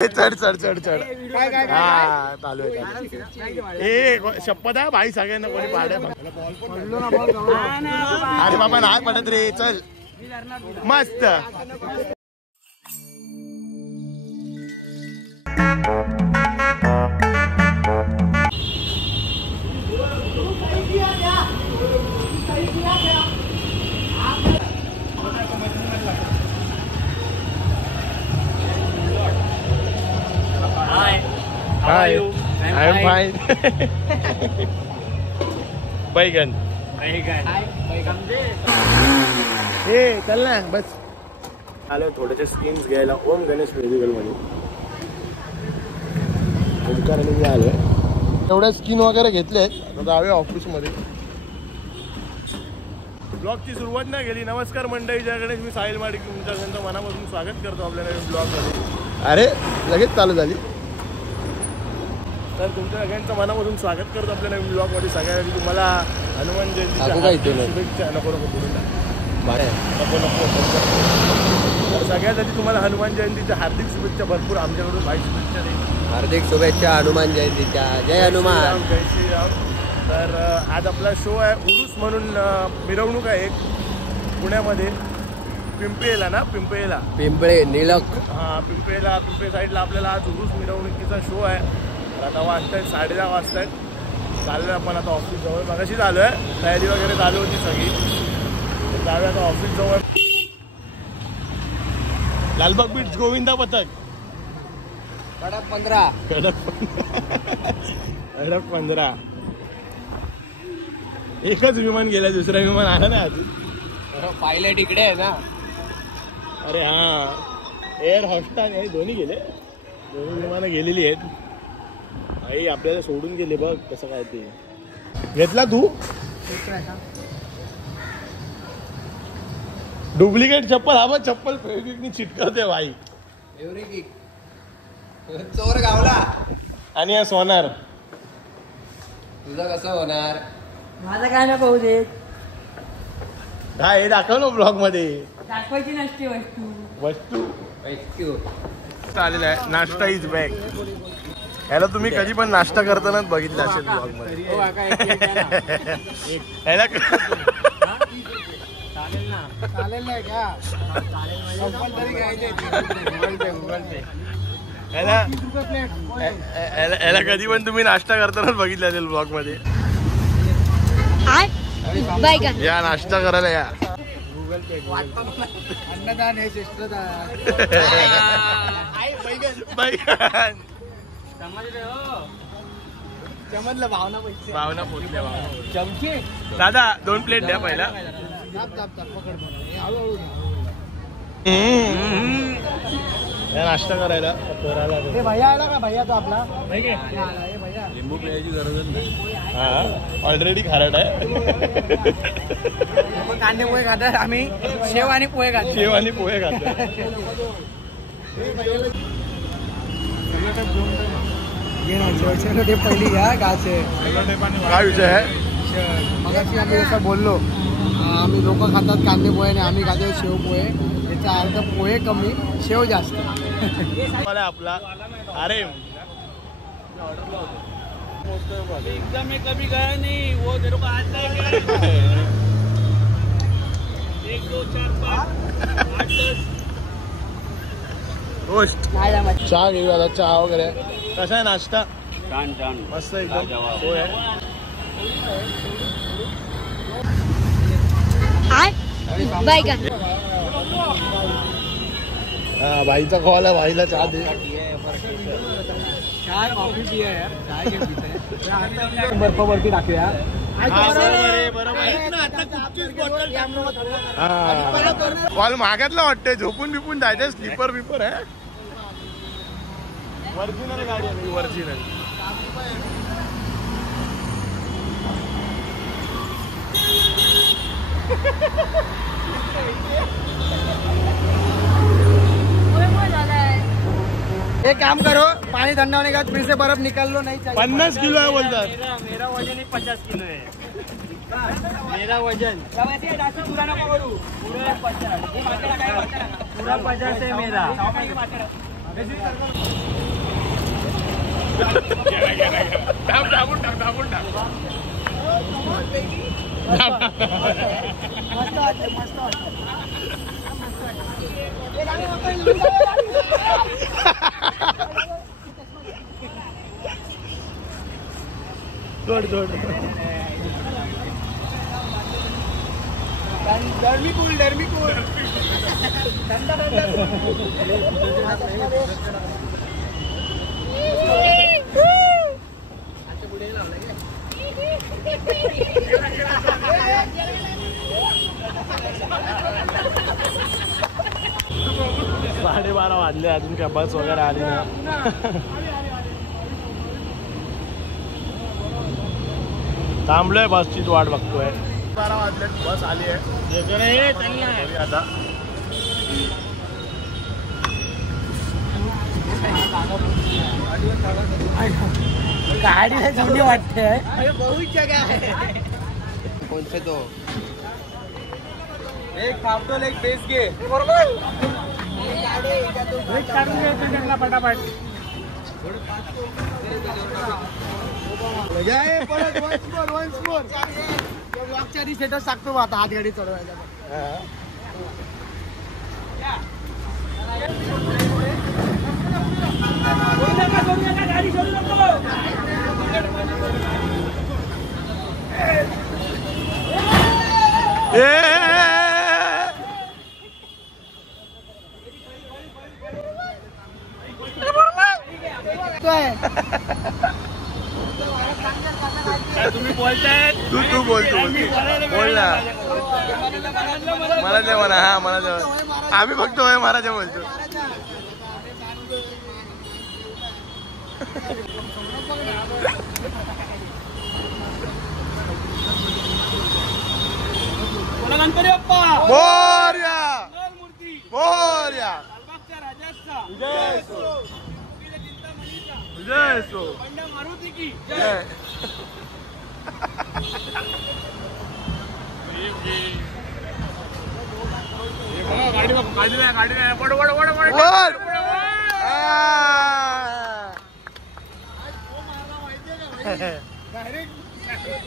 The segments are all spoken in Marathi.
चढ चढ चढ चढ हा चालू आहे ए शपथ आहे भाई सगळ्यांना कोणी पाड्या अरे बाबा नाही पडत रे चल मस्त Hi, I'm fine. बैगन हे चल ना बस आलो थोडेसे स्कीम्स घ्यायला ओम गणेश मेडिकल मध्ये ओमकार आणि मी आलोय एवढ्या स्किन वगैरे घेतलेत आता जाऊया ऑफिस मध्ये ब्लॉगची सुरुवात नाही केली. नमस्कार मंडळी जय गणेश मी साहिल माडिक तुमच्या सगळ्यांचं मनापासून स्वागत करतो आपल्या नवीन ब्लॉग मध्ये. अरे लगेच चालू झाली तर तुमच्या सगळ्यांचं मनापासून स्वागत करतो आपल्या नवीन ब्लॉग मध्ये. सगळ्यांनी तुम्हाला हनुमान जयंतीच्या शुभेच्छा नको तर सगळ्यात आधी तुम्हाला हनुमान जयंतीच्या हार्दिक शुभेच्छा भरपूर आमच्याकडून भाई शुभेच्छा देईल. हार्दिक शुभेच्छा हनुमान जयंतीच्या. जय हनुमान जय श्रीराम. तर आज आपला शो आहे उरूस म्हणून मिरवणूक आहे एक पुण्यामध्ये पिंपळेला ना पिंपळे निलक हा पिंपळे साईडला आपल्याला आज उरूस मिरवणुकीचा शो आहे. आता वाजतायत 10:30 वाजतायत. चाललोय आपण आता ऑफिस जवळ मगाशी चालू आहे तयारी वगैरे चालू होती सगळी जाऊया आता ऑफिस जवळ. लालबाग बीट्स गोविंदा पथक कडक 15 कडक 15 एकच विमान गेलं दुसरा विमान आला ना आधी पायलट इकडे आहे ना. अरे हा एअर हॉस्टार हे दोन्ही गेले दोन्ही विमानं गेलेली आहेत. आई आपल्याला सोडून गेले बघ कसं काय ते घेतला तू डुप्लिकेट चप्पल हा बघ चप्पल फेविक्विकनी चिटकवते भाई चोर गावला. आणि हा सोनार तुझं कसं होणार माझं काय नको होऊ देत हा हे दाखव ना ब्लॉग मध्ये दाखवायची नसते वस्तू चालेल आहे. नाश्ता इज बॅग ह्याला तुम्ही कधी पण नाश्ता करतानाच बघितलं असेल ब्लॉग मध्ये. ह्याला ह्याला कधी पण तुम्ही नाश्ता करतानाच बघितलं असेल ब्लॉग मध्ये. या नाश्ता करायला या अन्नदान हे श्रेष्ठदान. समजलं भावना पोचल्या चमचे दादा 2 प्लेट द्या पहिला. नाश्ता करायला भैया आला का भैया तो आपला लिंबू प्यायची गरजच नाही. हा ऑलरेडी खारट आहे. कांदे पोहे खातात आम्ही शेव आणि पोहे खातो. पहिली घ्या गाचे काय विषय आहे मगाशी आम्ही जसं बोललो आम्ही लोक खातात कांदे पोहे आणि आम्ही खातो शेव पोहे. याचा अर्थ पोहे कमी शेव जास्त. आपला अरे एकदम में कभी गया नहीं वो तेरे को आज नहीं 1 2 4 5 8 10 रोस्ट चहा घेऊया आता. चहा वगैरे कसा आहे नाश्ता छान मस्त एकदम होय. हा भाईचा कॉल आहे भाईला चहा दे. चाय कॉफी पिया यार चाय के पीते बर्फ वरती टाकूया. कॉल मागातला वाटतंय झोपून बिपून जायचं स्लीपर बिपर आहे. ओरिजिनल गाडी आहे ओरिजिनल. एक काम करो पानी ठंडा होने के बाद फिर से बर्फ निकाल लो. नहीं चाहिए 50 किलो है बोलतात. मेरा वजन ही 50 किलो है. मेरा वजन पूरा 50 है मेरा. दाबून टाक दाबून टाक. मस्त वाटतं मस्त वाटतं. डर्मी कूल साडे 12 वाजले अजून काय बस वगैरे आली ना. थांबलोय बसचीच वाट बघतोय. 12 वाजले बस आली आहे आता. गाडीला चांगली वाटते. बहुत जगह है. कोणते तो एक थांबतो एक बेस घे. बरोबर काढून घ्यायचं त्यांना पटापट. वन्स मोर ब्लॉगच्या आधी स्टेटस टाकतो आता हात गाडी चढवायचा. गाडी सोडू नको. तुम्ही बोलताय तू बोलतो बोल ना. मला जेवण हा मला जेवण. आम्ही फक्त महाराजा बोलतो. गणपती बाप्पा मोरया मूर्ती मोरया. राजाचा जय सो जय सो. मारुती की जय.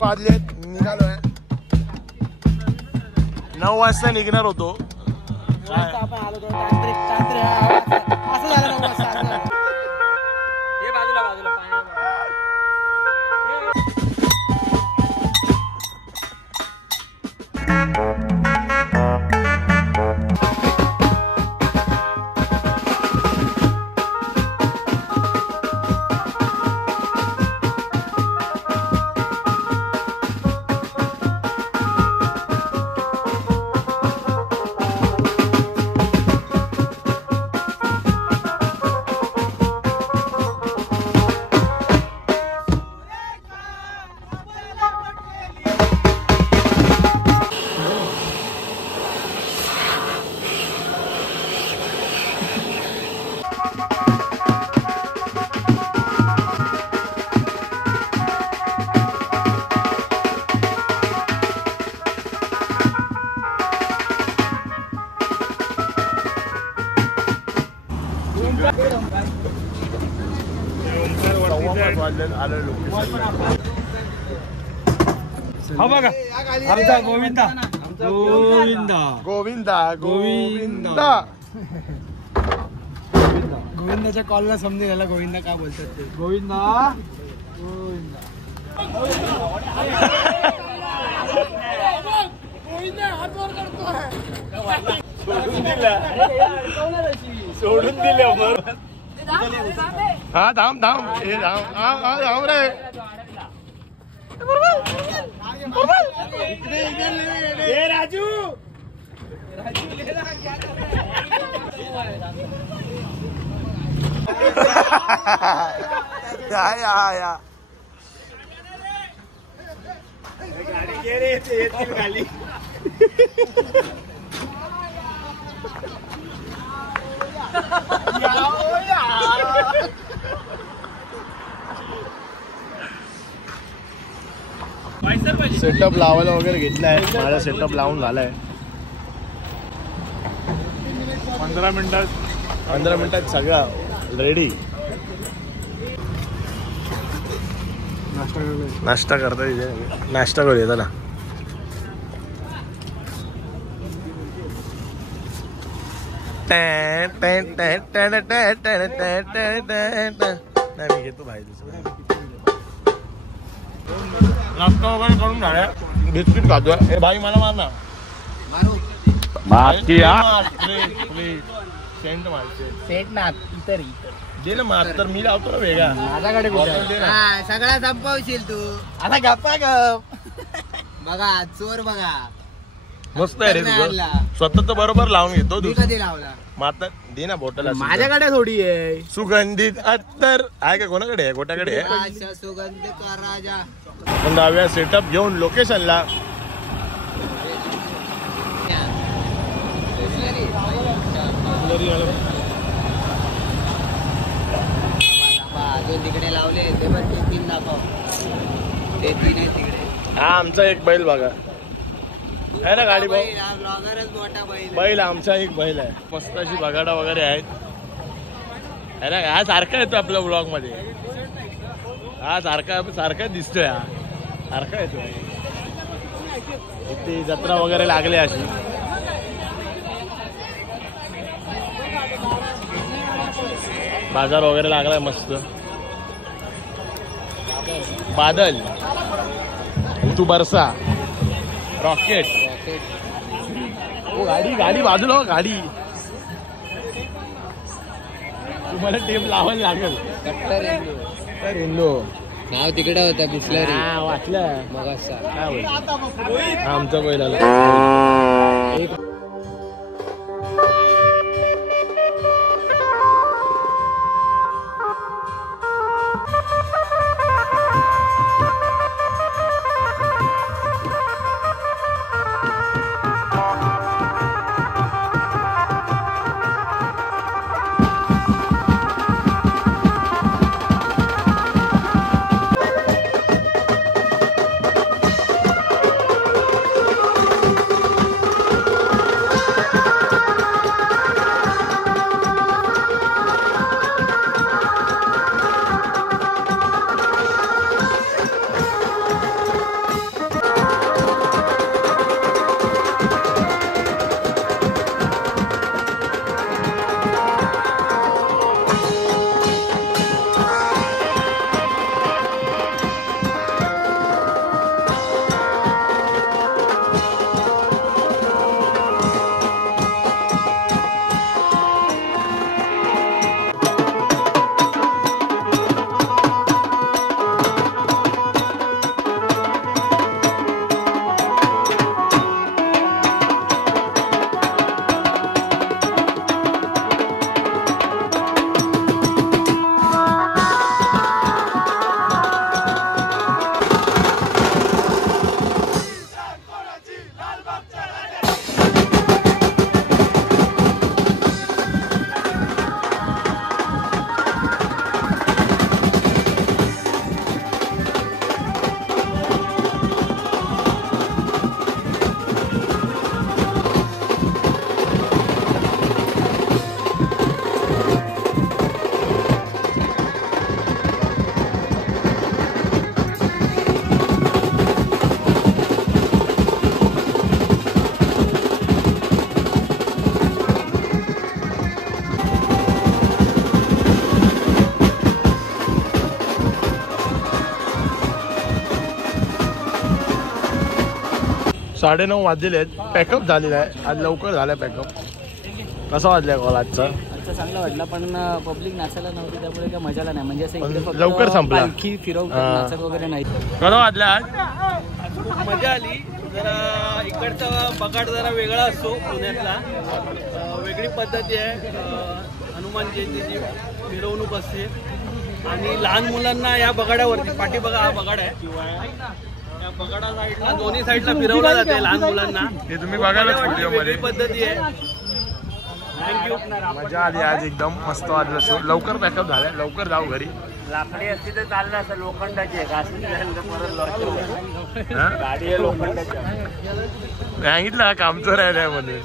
वाजले निघालोय. 9 वाजता निघणार होतो. आपण आलो तांत्रिक असं झालं 9 वाजता. हे बाजूला बाजूला हा बघा आमचा गोविंदा गोविंदा गोविंदा गोविंदा. गोविंदाच्या कॉलला समजेल याला गोविंदा का बोलतात ते. गोविंदा गोविंदा. सोडून दिले. हा थांब थांब हे थांब रे. राजू या खाली सेटअप लावायला वगैरे घेतलाय. माझा सेटअप लावून झालाय. 15 मिनिटात सगळं रेडी नाश्ता करता इथे नाश्ता करूया चला. मी घेतो भाई दुसरं नाश्ता वगैरे करून झाल्या बिस्किट खातोय. हे भाई मला मार ना सेंट मारते सेट ना इतर दे ना मार तर मी लावतो ना वेगळा माझ्याकडे सगळा संपवशील तू आता गप्पा गप. बघा चोर बघा मस्त आहे रे तुझं स्वतःच बरोबर लावून घेतो तू. कधी लावला माता दे ना बॉटल माझ्याकडे थोडी आहे सुगंधित अत्तर आहे का कोणाकडे आहे गोट्याकडे आहे. सुगंधित राजा पण जाऊया सेटअप घेऊन लोकेशनला. अजून तिकडे लावले ते पण ते 3 दाखव. ते 3 आहे तिकडे. हा आमचा एक बैल बघा आहे ना गाडी भाऊ ब्लॉगरच मोठा बैल आमचा एक बैल आहे. मस्त अशी बगाडा वगैरे आहेत है ना. हा सारखा येतो आपल्या ब्लॉग मध्ये. हा सारखा दिसतोय. हा सारखा येतो. इथे जत्रा वगैरे लागली अशी बाजार वगैरे लागलाय मस्त. बादल तू बरसा रॉकेट गाडी बाजूला हो गाडी. तुम्हाला टेप लावायला लागेल. तर इंदो नाव तिकडे होतं बिस्लरी वाटलं मग आमचा बैलाला साडेनऊ वाजलेले आहेत. पॅकअप झालेला आहे आज लवकर झालाय पॅकअप. कसा वाजलाय कॉल आजचा? चांगला वाटला पण पब्लिक नाचायला नव्हती त्यामुळे काय मजाला नाही. म्हणजे असं इकडे फक्त लवकर संपला. पालखी नाचत वगैरे नाही. कसा वाजला आज? खूप मजा आली. जरा इकडचा बगाड जरा वेगळा असतो पुण्यातला. वेगळी पद्धती आहे. हनुमान जयंतीची मिरवणूक असते आणि लहान मुलांना या बगाड्यावरती पाठी बघा हा बगाड आहे या बगाडा साईडला दोन्ही साईडला फिरवलं जाते लहान मुलांना. हे तुम्ही बघायला व्हिडिओमध्ये पद्धती आहे. थँक्यू. मजा आली आज एकदम मस्त वाजलं. लवकर पॅकअप झालाय. लवकर जाऊ घरी. लाकडी असती तर चाललं असं. लोखंडाची आहे घासून गाडी आहे लोखंडाची. सांगितलं कामचोर आहे म्हणून.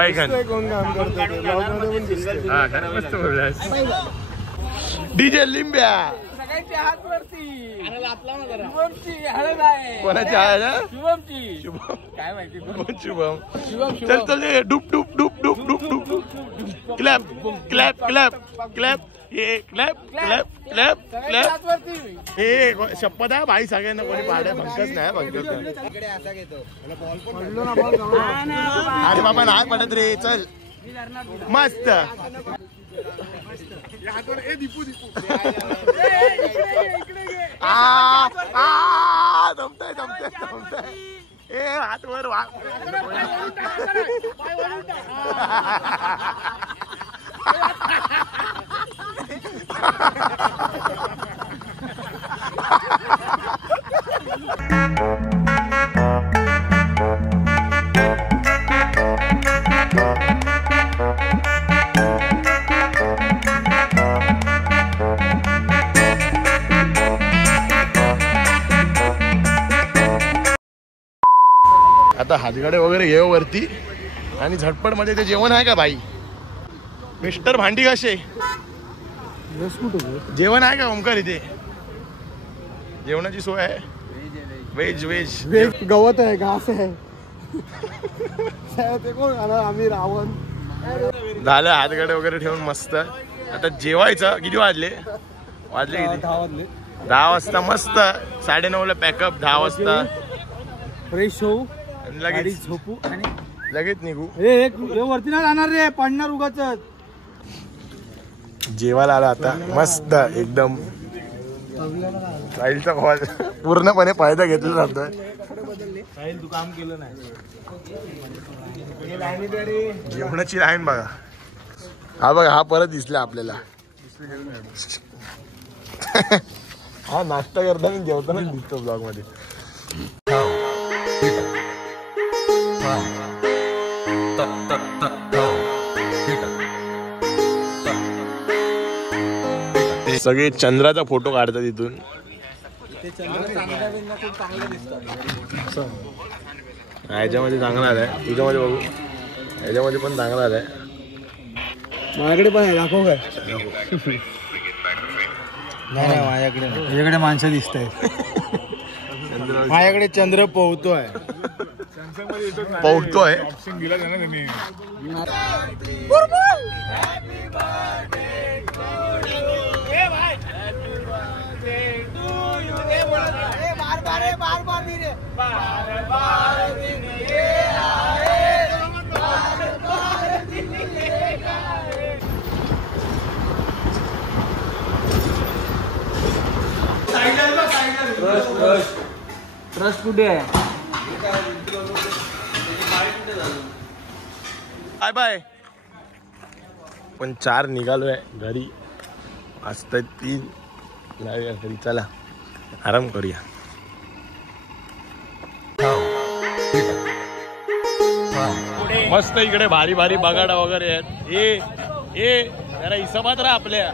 बायकन कोण काम करतो ते ब्लॉग मध्ये पण दिसतंय. हा खरं मस्त बोललास. डीजे लिंब्या कोणाची आहे ना शुभम काय माहिती शुभम चल चल डुप डुप डुप डुप डुप डुप डुप क्लॅप क्लॅप क्लॅप क्लॅप हे क्लॅप क्लॅप क्लॅप क्लॅप हे शपथ आहे भाई सगळ्यांना कोणी पाड्या पंकज नाही पंकज अरे बाबा नाही पडत रे चल मस्त जमतंय जमतंय जमतंय ए हात वर वा आता हातगाडे वगैरे घेऊ वरती आणि झटपट मध्ये ते जेवण आहे का भाई मिस्टर भांडी कसे जेवण आहे का ओमकार इथे जेवणाची सोय आहे व्हेज व्हेज गवत आहे घास आहे ते कोण आम्ही रावण झालं हातगाडे वगैरे ठेवून मस्त आता जेवायचं किती वाजले वाजले किती 10 वाजता मस्त 9:30ला पॅकअप 10 वाजता फ्रेश होऊ लगेच झोपू आणि लगेच निघू वरती ना जाणार रे पडणार उगाच जेवायला आला आता मस्त एकदम साहिलचा कॉल पूर्णपणे फायदा घेतला जातोय तू काम केलं नाही जेवणाची लाईन बघा हा बघा हा परत दिसला आपल्याला हा नाश्ता करताना जेवताना दिसतो ब्लॉग मध्ये सगळे चंद्राचा फोटो काढतात इथून ह्याच्यामध्ये चांगला आलाय तुझ्यामध्ये बघू ह्याच्यामध्ये पण चांगला आलाय माझ्याकडे पण आहे दाखव काय नाही माझ्याकडे माणसं दिसत आहेत माझ्याकडे चंद्र पोहतोय पोहतोय ट्रस्ट कुठे आहे बाय बाय पण 4 निघालोय घरी वाजताय 3 जाऊया घरी चला आराम करूया मस्त इकडे भारी भारी बगाडा वगैरे आहेत ए जरा हिशोबात राहा आपल्या